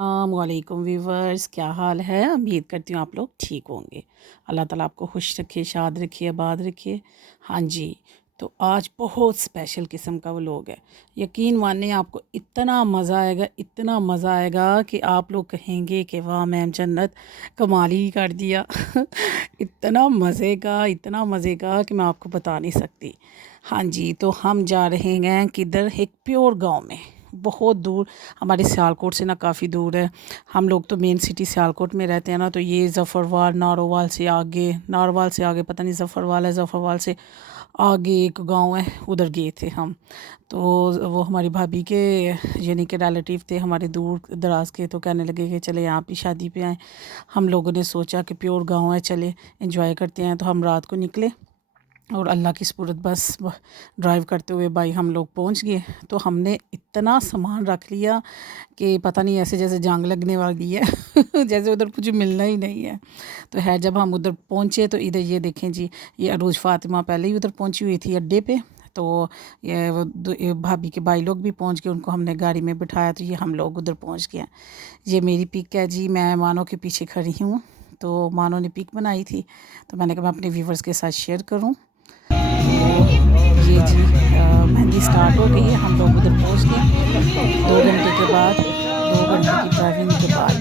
वालेकुम व्यूवर्स, क्या हाल है। उम्मीद करती हूँ आप लोग ठीक होंगे। अल्लाह ताला आपको खुश रखे, शाद रखे, आबाद रखे। हाँ जी, तो आज बहुत स्पेशल किस्म का व्लॉग है। यकीन मानिए आपको इतना मज़ा आएगा, इतना मज़ा आएगा कि आप लोग कहेंगे कि वाह मैम जन्नत कमाल ही कर दिया। इतना मज़े का, इतना मज़े का कि मैं आपको बता नहीं सकती। हाँ जी, तो हम जा रहे हैं किधर, एक प्योर गांव में, बहुत दूर। हमारे सियालकोट से ना काफ़ी दूर है। हम लोग तो मेन सिटी सियालकोट में रहते हैं ना, तो ये ज़फ़रवाल नारोवाल से आगे, नारोवाल से आगे पता नहीं ज़फ़रवाल है, ज़फ़रवाल से आगे एक गांव है, उधर गए थे हम। तो वो हमारी भाभी के यानी कि रिलेटिव थे हमारे दूर दराज के, तो कहने लगे कि चले यहाँ पे शादी पे आए। हम लोगों ने सोचा कि प्योर गांव है, चले एंजॉय करते हैं। तो हम रात को निकले और अल्लाह की सपुरत बस ड्राइव करते हुए भाई हम लोग पहुंच गए। तो हमने इतना सामान रख लिया कि पता नहीं, ऐसे जैसे जंग लगने वाली है। जैसे उधर कुछ मिलना ही नहीं है। तो है जब हम उधर पहुंचे तो इधर ये देखें जी, ये अरूज फ़ातिमा पहले ही उधर पहुंची हुई थी अड्डे पे। तो ये भाभी के भाई लोग भी पहुंच गए, उनको हमने गाड़ी में बिठाया, तो ये हम लोग उधर पहुंच गए हैं। ये मेरी पिक है जी, मैं मानो के पीछे खड़ी हूँ। तो मानो ने पिक बनाई थी, तो मैंने कहा मैं अपने व्यूवर्स के साथ शेयर करूँ। ये जी मेहंदी स्टार्ट हो गई है, हम लोग उधर पहुंच गए 2 घंटे के बाद। 2 घंटे की ड्राइविंग के बाद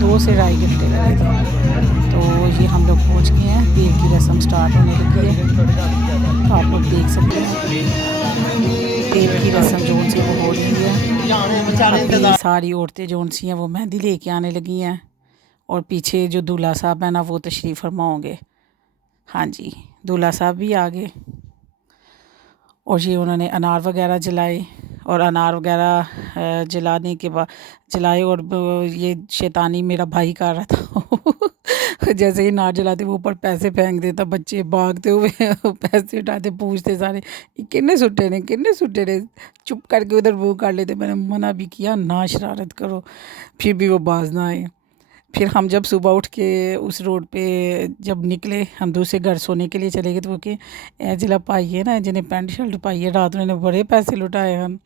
2 से ढाई घंटे लगे थे। तो ये हम लोग पहुंच गए हैं, तेल की रस्म स्टार्ट होने लगी है। तो आप लोग देख सकते हैं तेल की रस्म जोन सी वो हो रही है। अपनी सारी औरतें जोन सी हैं वो मेहंदी लेके आने लगी हैं, और पीछे जो दूल्हा साहब है ना वो तशरीफ़ फरमा होंगे। हाँ जी, दूल्हा साहब भी आ गए, और ये उन्होंने अनार वगैरह जलाए। और अनार वगैरह जलाने के बाद जलाए, और ये शैतानी मेरा भाई कर रहा था। जैसे ही अनार जलाते वो ऊपर पैसे फेंक देता, बच्चे भागते हुए पैसे उठाते, पूछते सारे किन्ने सुट्टे ने। चुप करके उधर वो कर लेते। मैंने मना भी किया ना शरारत करो, फिर भी वो बाज ना आए। फिर हम जब सुबह उठ के उस रोड पे जब निकले, हम दूसरे घर सोने के लिए चले गए, तो वो कि ए जिला पाई है ना जिन्हें पैंट शर्ट पाई है, रात में बड़े पैसे लुटाए हम।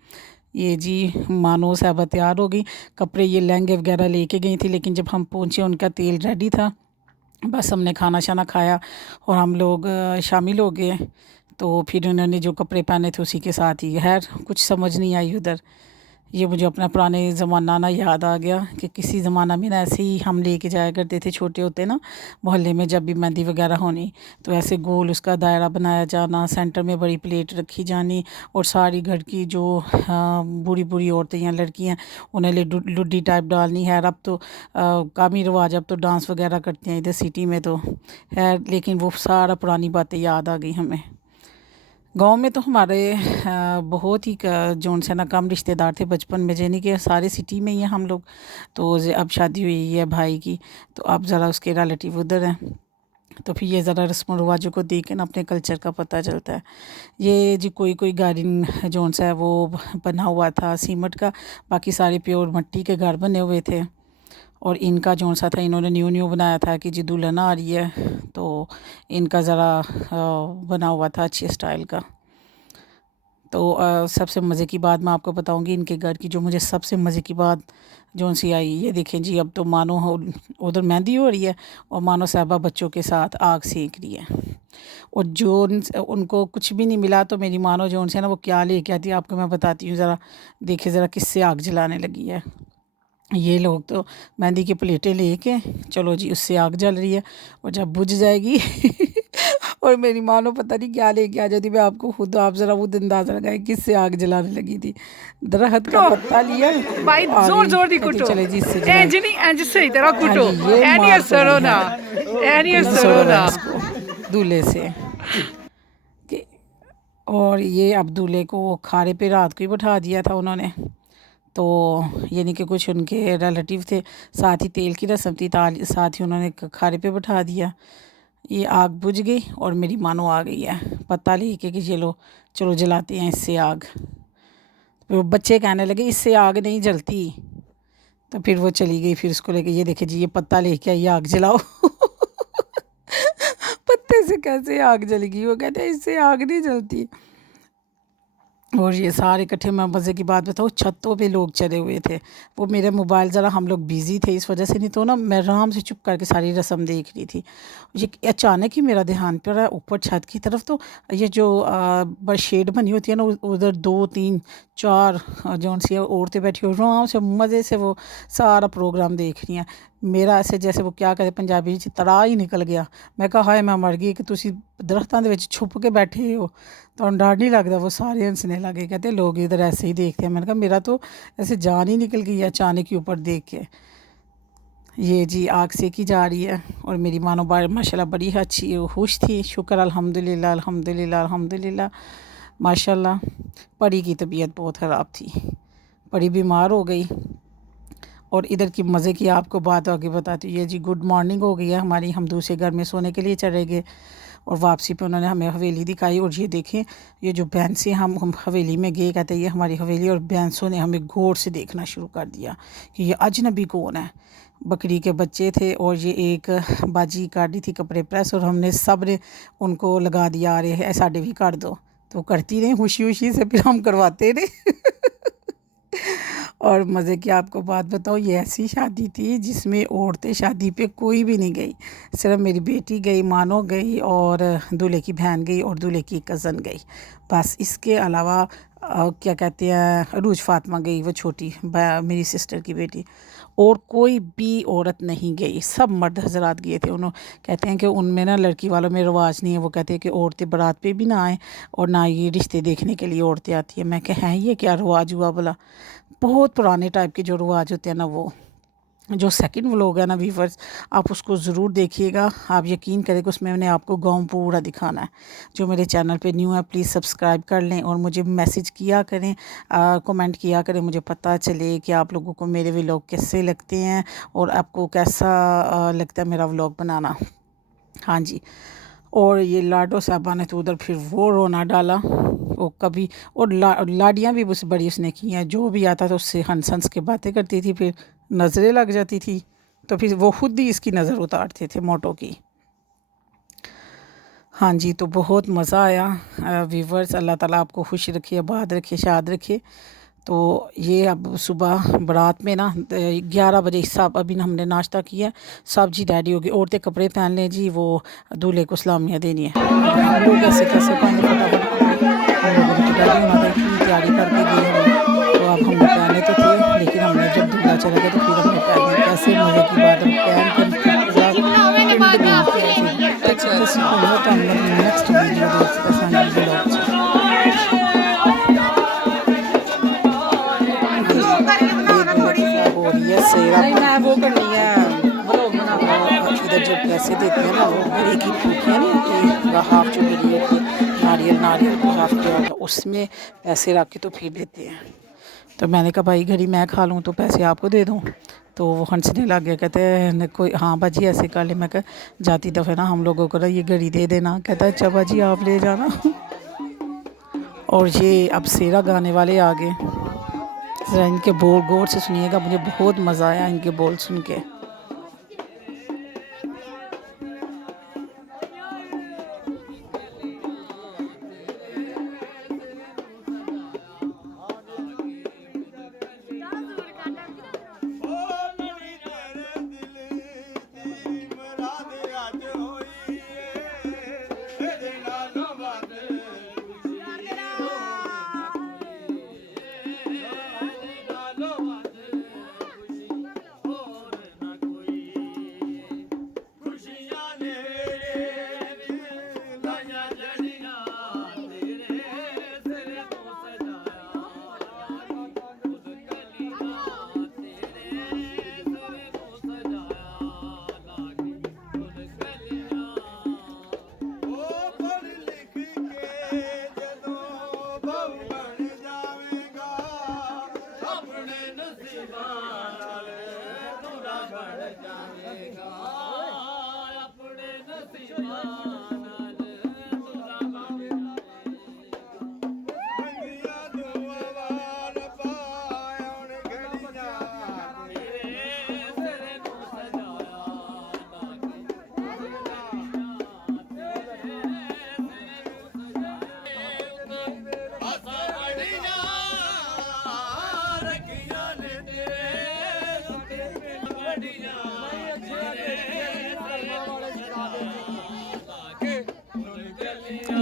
ये जी मानो साहबा तैयार हो गई, कपड़े ये लहंगे वगैरह लेके गई थी, लेकिन जब हम पहुँचे उनका तेल रेडी था। बस हमने खाना शाना खाया और हम लोग शामिल हो गए। तो फिर उन्होंने जो कपड़े पहने थे उसी के साथ ही, खैर कुछ समझ नहीं आई उधर। ये मुझे अपना पुराने ज़माना ना याद आ गया कि किसी ज़माना में ना ऐसे ही हम लेके जाया करते थे, छोटे होते ना, मोहल्ले में जब भी मेहंदी वगैरह होनी, तो ऐसे गोल उसका दायरा बनाया जाना, सेंटर में बड़ी प्लेट रखी जानी, और सारी घर की जो बूढ़ी बूढ़ी औरतें या लड़कियां, उन्हें लुड्डी टाइप डालनी है। अब तो काम ही रिवाज, अब तो डांस वगैरह करते हैं इधर सिटी में तो है, लेकिन वो सारा पुरानी बातें याद आ गई हमें। गाँव में तो हमारे बहुत ही जोन से ना कम रिश्तेदार थे बचपन में, यानी कि सारे सिटी में ही हैं हम लोग। तो अब शादी हुई है भाई की, तो अब ज़रा उसके रिलेटिव उधर हैं। तो फिर ये ज़रा रस्म रिवाजों को देख के ना अपने कल्चर का पता चलता है। ये जी कोई कोई गार्डन जोन सा है वो बना हुआ था सीमेंट का, बाकी सारे प्योर मिट्टी के घर बने हुए थे। और इनका जोन सा था, इन्होंने न्यू न्यू बनाया था कि जी दुल्हन आ रही है, तो इनका ज़रा बना हुआ था अच्छे स्टाइल का। तो सबसे मज़े की बात मैं आपको बताऊंगी इनके घर की, जो मुझे सबसे मज़े की बात जोन सी आई, ये देखें जी, अब तो मानो उधर मेहंदी हो रही है और मानो साहबा बच्चों के साथ आग सेक रही है। और जो उनको कुछ भी नहीं मिला, तो मेरी मानो जोन से ना वो क्या लेके आती है आपको मैं बताती हूँ ज़रा। देखिए ज़रा किससे आग जलाने लगी है। ये लोग तो मेहंदी की प्लेटें लेके, चलो जी उससे आग जल रही है, और जब बुझ जाएगी और मेरी माँ ने पता नहीं क्या लेके आ जाती। मैं आपको खुद, आप ज़रा वो अंदाज़ा लगाए किससे आग जलाने लगी थी। दरख्त का पत्ता लिया भाई आ जोर गई, जोर दी कहती कुटो चले जी इससे जलाएं। इंज नहीं इंज सही तरह हाँ कुटो जी, ये ए नहीं मार पड़ी असरो है, ना ए नहीं कोई असरो निचोड़ो ना। है इसको दूल्हे से कि। और ये अब दूल्हे को खारे पे रात को ही बैठा दिया था उन्होंने। तो यानी कि कुछ उनके रिलेटिव थे, साथ ही तेल की रस्म थी, साथ ही उन्होंने खारे पे बैठा दिया। ये आग बुझ गई और मेरी मानो आ गई है पत्ता लेके कि चलो चलो जलाते हैं इससे आग। फिर वो बच्चे कहने लगे इससे आग नहीं जलती, तो फिर वो चली गई, फिर उसको लेके, ये देखे जी ये पत्ता लेके आई, आग जलाओ। पत्ते से कैसे आग जलेगी, वो कहते हैं इससे आग नहीं जलती। और ये सारे इकट्ठे, मैं मज़े की बात बताऊँ, छतों पे लोग चढ़े हुए थे। वो मेरे मोबाइल ज़रा, हम लोग बिज़ी थे इस वजह से, नहीं तो ना मैं आराम से चुप करके सारी रस्म देख रही थी। ये अचानक ही मेरा ध्यान पड़ा ऊपर छत की तरफ, तो ये जो बड़ी शेड बनी होती है ना, उधर 2 3 4 जौन सी औरतें बैठी हुई आराम से मज़े से वो सारा प्रोग्राम देख रही हैं। मेरा ऐसे जैसे वो क्या कहते पंजाबी च तरा ही निकल गया। मैं कहा हाय मैं मर गई कि तुसी दरख्तां दे विच छुप के बैठे हो, तो डर नहीं लगता। वो सारे हंसने लगे, कहते लोग इधर ऐसे ही देखते हैं। मैंने कहा मेरा तो ऐसे जान ही निकल गई अचानक ही ऊपर देख के। ये जी आग सेकी जा रही है और मेरी मानो माशाल्लाह बड़ी अच्छी खुश थी। शुक्र अल्हम्दुलिल्लाह अल्हम्दुलिल्लाह अल्हम्दुलिल्लाह माशाल्लाह। परी की तबीयत बहुत ख़राब थी, परी बीमार हो गई। और इधर की मज़े की आपको बात आगे बताती हूँ। ये जी गुड मॉर्निंग हो गई है हमारी, हम दूसरे घर में सोने के लिए चले गए और वापसी पे उन्होंने हमें हवेली दिखाई। और ये देखें, ये जो भैंसें, हम हवेली में गए, कहते ये हमारी हवेली, और भैंसों ने हमें गौर से देखना शुरू कर दिया कि ये अजनबी कौन है। बकरी के बच्चे थे और ये एक बाजी काट दी थी कपड़े प्रेस, और हमने सब ने उनको लगा दिया, अरे साढ़े भी कर दो, तो करती रही खुशी खुशी से, फिर हम करवाते रहे। और मज़े की आपको बात बताओ, ये ऐसी शादी थी जिसमें औरतें शादी पे कोई भी नहीं गई, सिर्फ मेरी बेटी गई, मानो गई, और दूल्हे की बहन गई, और दूल्हे की कज़न गई, बस। इसके अलावा क्या कहते हैं, अरूज फातिमा गई, वो छोटी मेरी सिस्टर की बेटी, और कोई भी औरत नहीं गई, सब मर्द हजरात गए थे। उन्होंने कहते हैं कि उनमें ना लड़की वालों में रिवाज नहीं है, वो कहते हैं कि औरतें बारात पे भी ना आएँ और ना ये रिश्ते देखने के लिए औरतें आती हैं। मैं कहा हैं ये क्या रिवाज हुआ भला। बहुत पुराने टाइप के जो रिवाज होते हैं ना, वो जो सेकंड व्लॉग है ना व्यूअर्स, आप उसको ज़रूर देखिएगा। आप यकीन करें कि उसमें मैंने आपको गांव पूरा दिखाना है। जो मेरे चैनल पे न्यू है प्लीज़ सब्सक्राइब कर लें और मुझे मैसेज किया करें, कमेंट किया करें, मुझे पता चले कि आप लोगों को मेरे व्लॉग कैसे लगते हैं और आपको कैसा लगता है मेरा व्लॉग बनाना। हाँ जी। और ये लाडो साहबा ने तो उधर फिर वो रोना डाला, वो कभी, और लाडियाँ भी बस बड़ी उसने की हैं, जो भी आता था उससे हंस हंस के बातें करती थी, फिर नज़रें लग जाती थी, तो फिर वो खुद ही इसकी नज़र उतारते थे मोटो की। हाँ जी, तो बहुत मज़ा आया व्यूवर्स। अल्लाह ताला आपको खुश रखे, आबाद रखे, शाद रखे। तो ये अब सुबह बारात में ना 11 बजे सब, अभी हमने नाश्ता किया, सब्जी रेडी होगी, औरतें कपड़े पहन लें जी, वो दूल्हे को सलामियाँ देनी है। हम लोग ऐसे कैसे पहने फटाफट कपड़े, हम लोगों ने तो रेडी होना था, इतनी तैयारी करके गए हम। तो अब हमने पहने तो थे, लेकिन हमने जब दूल्हा चला गया तो फिर हमने पहने। कैसे मज़े की बात है, पहन के पूरा पिंड घूम के आए थे। तो हम नेक्स्ट वीडियो देखते हैं। ये सेरा मैं वो करनी है, इधर जो पैसे देते हैं ना, वो बड़े की फूकियाँ नहीं होती, हाफ जो बड़ी होती है, नारियल को हाफ किया होता, उसमें पैसे रख के तो फिर देते हैं। तो मैंने कहा भाई घड़ी मैं खा लूँ तो पैसे आपको दे दूँ। तो वो हंसने लग गया, कहते हैं कोई, हाँ बाजी ऐसे कर ले। मैं कहा जाती दफ़े ना हम लोगों को ना ये घड़ी दे देना। कहता है अच्छा बाजी आप ले जाना। और ये अब सेरा गाने वाले आ गए, ज़रा इनके बोल गौर से सुनिएगा, मुझे बहुत मज़ा आया इनके बोल सुन के।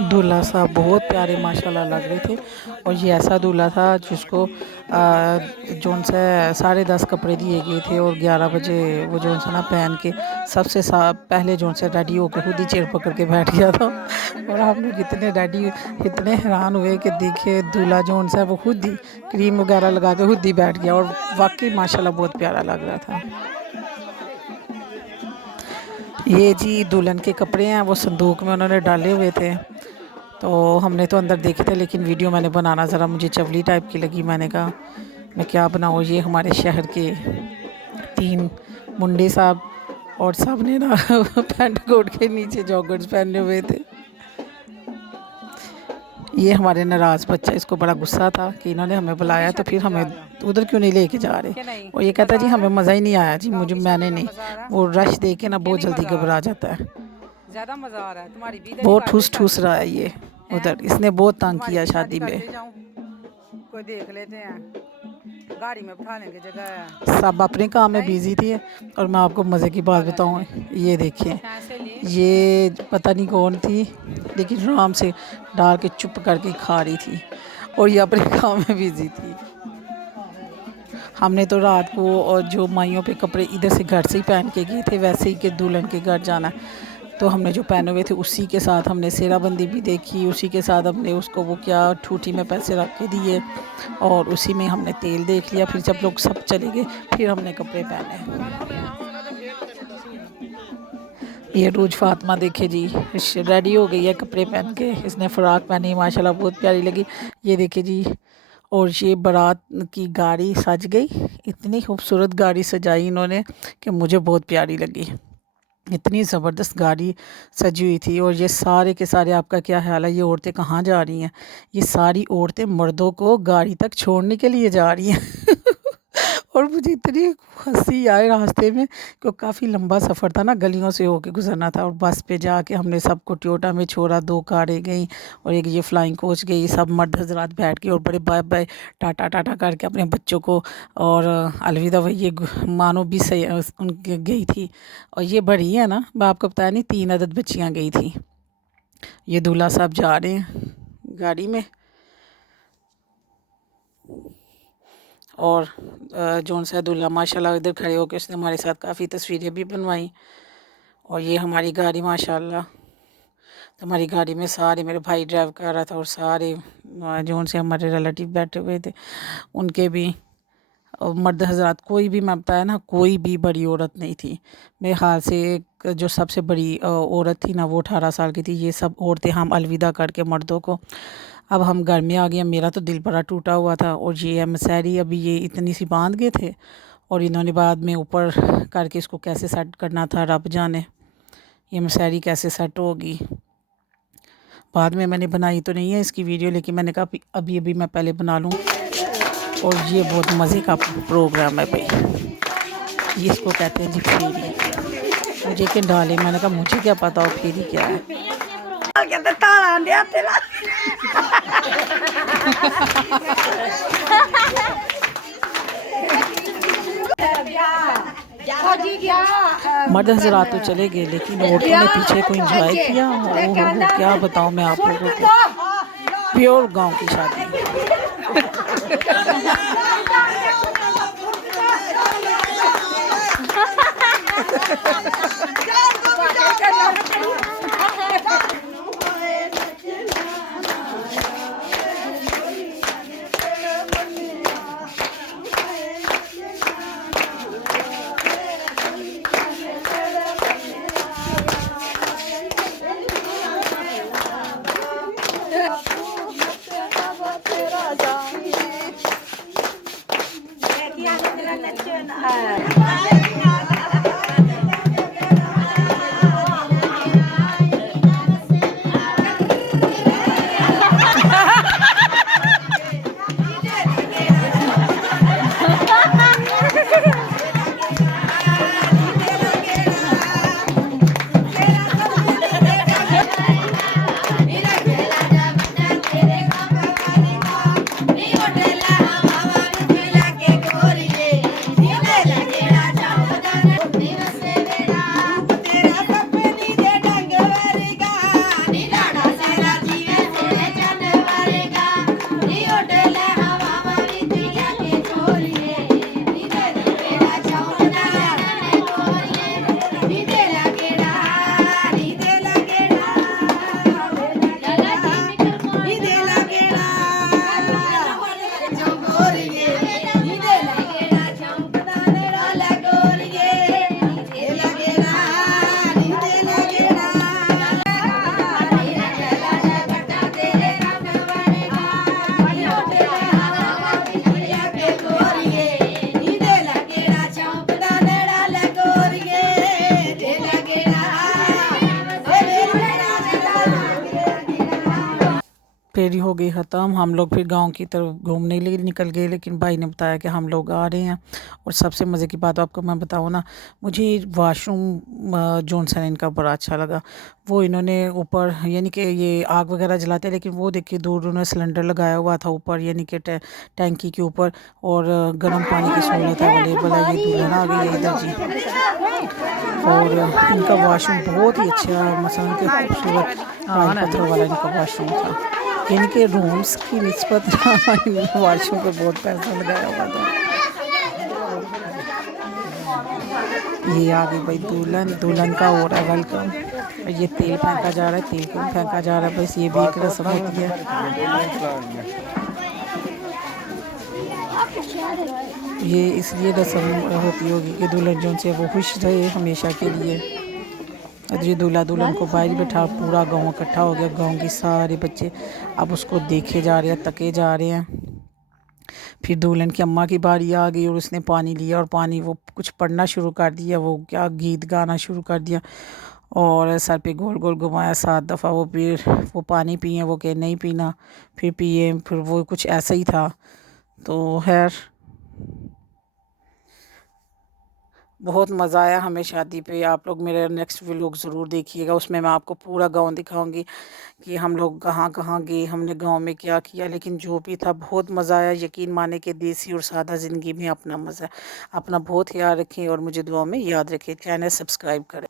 दूल्हा साहब बहुत प्यारे माशाल्लाह लग रहे थे। और ये ऐसा दूल्हा था जिसको जोन से 10:30 कपड़े दिए गए थे और 11 बजे वो जोन सा ना पहन के सबसे पहले जोन से रेडी होकर खुद ही चेयर पकड़ के बैठ गया था। और हम लोग इतने हैरान हुए कि देखिए दूल्हा जोन सा वो खुद ही क्रीम वगैरह लगा के खुद ही बैठ गया और वाकई माशाल्लाह बहुत प्यारा लग रहा था। ये जी दुल्हन के कपड़े हैं, वो संदूक में उन्होंने डाले हुए थे। तो हमने तो अंदर देखे थे लेकिन वीडियो मैंने बनाना ज़रा मुझे चवली टाइप की लगी। मैंने कहा मैं क्या बनाऊँ। ये हमारे शहर के 3 मुंडे साहब और सब ने ना पैंट कोट के नीचे जॉगर्स पहने हुए थे। ये हमारे नाराज़ बच्चा, इसको बड़ा गुस्सा था कि इन्होंने हमें बुलाया तो फिर हमें उधर क्यों नहीं लेके जा रहे। और ये कहता जी हमें मज़ा ही नहीं आया जी, मैंने नहीं। वो रश देख के ना बहुत जल्दी घबरा जाता है। ज़्यादा मज़ा आ रहा है तुम्हारी भी। बहुत ठूस रहा है ये उधर, इसने बहुत तंग किया शादी में। कोई देख लेते हैं, गाड़ी में बिठा लेंगे, जगह है। सब अपने काम में बिजी थी। और मैं आपको मज़े की बात बताऊं, ये देखिए ये पता नहीं कौन थी लेकिन आराम से डाल के चुप करके खा रही थी और ये अपने काम में बिजी थी। हमने तो रात को और जो माइयों पे कपड़े इधर से घर से ही पहन के गए थे वैसे ही कि दुल्हन के घर जाना, तो हमने जो पहने हुए थे उसी के साथ हमने सेराबंदी भी देखी, उसी के साथ हमने उसको वो क्या ठूठी में पैसे रख के दिए और उसी में हमने तेल देख लिया। फिर जब लोग सब चले गए फिर हमने कपड़े पहने। ये रोज फातिमा देखे जी रेडी हो गई है कपड़े पहन के, इसने फ़्रॉक पहनी माशाल्लाह बहुत प्यारी लगी। ये देखे जी, और ये बारात की गाड़ी सज गई, इतनी खूबसूरत गाड़ी सजाई इन्होंने कि मुझे बहुत प्यारी लगी। इतनी ज़बरदस्त गाड़ी सजी हुई थी। और ये सारे के सारे, आपका क्या ख्याल है ये औरतें कहाँ जा रही हैं? ये सारी औरतें मर्दों को गाड़ी तक छोड़ने के लिए जा रही हैं। और मुझे इतनी हंसी आई रास्ते में कि काफ़ी लंबा सफ़र था ना, गलियों से होके गुजरना था। और बस पे जाके हमने सबको टोयोटा में छोड़ा, 2 कारें गई और एक ये फ्लाइंग कोच गई। सब मर्द हजरात बैठ के और बड़े बाय बाय टाटा टाटा करके अपने बच्चों को और अलविदा वही ये मानो भी सही उनके गई थी। और ये बड़ी है ना, मैं आपको बताया नहीं, 3 अदद बच्चियाँ गई थी। ये दूल्हा साहब जा रहे हैं गाड़ी में और जौन सा दूल्हा माशाल्लाह इधर खड़े होकर उसने हमारे साथ काफ़ी तस्वीरें भी बनवाई। और ये हमारी गाड़ी माशाल्लाह, तो हमारी गाड़ी में सारे, मेरे भाई ड्राइव कर रहा था और सारे जौन से हमारे रिलेटिव बैठे हुए थे उनके भी और मर्द हजरात, कोई भी, मैं बताया ना, कोई भी बड़ी औरत नहीं थी। मेरे ख्याल से एक जो सबसे बड़ी औरत थी ना वो 18 साल की थी। ये सब औरतें हम अलविदा करके मर्दों को अब हम घर में आ गए। मेरा तो दिल बड़ा टूटा हुआ था। और ये है मसहरी, अभी ये इतनी सी बांध गए थे और इन्होंने बाद में ऊपर करके इसको कैसे सेट करना था रब जाने, ये मसहरी कैसे सेट होगी। बाद में मैंने बनाई तो नहीं है इसकी वीडियो, लेकिन मैंने कहा अभी अभी मैं पहले बना लूँ। और ये बहुत मज़े का प्रोग्राम है भाई, ये इसको कहते हैं जी फेरी। मुझे क्या डाले, मैंने कहा मुझे क्या पता हो फेरी क्या है। मर्द हज़रात तो चले गए लेकिन औरतों ने पीछे को एंजॉय किया। ओहो क्या बताऊँ मैं आप लोगों को, प्योर गांव की शादी। फेरी हो गई ख़त्म। हम लोग फिर गांव की तरफ घूमने के लिए निकल गए, लेकिन भाई ने बताया कि हम लोग आ रहे हैं। और सबसे मज़े की बात आपको मैं बताऊँ ना, मुझे वाशरूम जॉनसन इनका बड़ा अच्छा लगा। वो इन्होंने ऊपर यानी कि ये आग वगैरह जलाते हैं, लेकिन वो देखिए दूर उन्होंने सिलेंडर लगाया हुआ था ऊपर, यानी कि टैंकी के ऊपर, और गर्म पानी की सहूलत अवेलेबल है। ये दुल्हन आ गई है इधर जी। और इनका वाशरूम बहुत ही अच्छा है, मसलन के खूबसूरत टाइल पत्थर वाला इनका वाशरूम था, यानी कि रूम्स की निस्बत वाशरूम पर बहुत पैसा लगाया हुआ था। ये आ गई भाई दुल्हन, दुल्हन का हो रहा है वेलकम। ये तेल फेंका जा रहा है, तेल क्यों फेंका जा रहा है, बस ये भी एक रस्म होती है। ये इसलिए रस्म होती होगी कि दुल्हन जो से वो खुश रहे हमेशा के लिए। जी दूल्हा दुल्हन को बाहर बैठा, पूरा गांव इकट्ठा हो गया, गांव के सारे बच्चे अब उसको देखे जा रहे हैं, तके जा रहे हैं। फिर दुल्हन की अम्मा की बारी आ गई और उसने पानी लिया और पानी वो कुछ पढ़ना शुरू कर दिया, वो क्या गीत गाना शुरू कर दिया और सर पे गोल गोल घुमाया 7 दफ़ा। वो फिर वो पानी पिए, वो कहे नहीं पीना, फिर पिए, फिर वो कुछ ऐसा ही था। तो खैर बहुत मज़ा आया हमें शादी पे। आप लोग मेरे नेक्स्ट व्लॉग ज़रूर देखिएगा, उसमें मैं आपको पूरा गांव दिखाऊंगी कि हम लोग कहाँ कहाँ गए, हमने गांव में क्या किया। लेकिन जो भी था बहुत मज़ा आया। यकीन माने कि देसी और सादा ज़िंदगी में अपना मज़ा है। अपना बहुत ख्याल रखें और मुझे दुआ में याद रखें। चैनल सब्सक्राइब करें।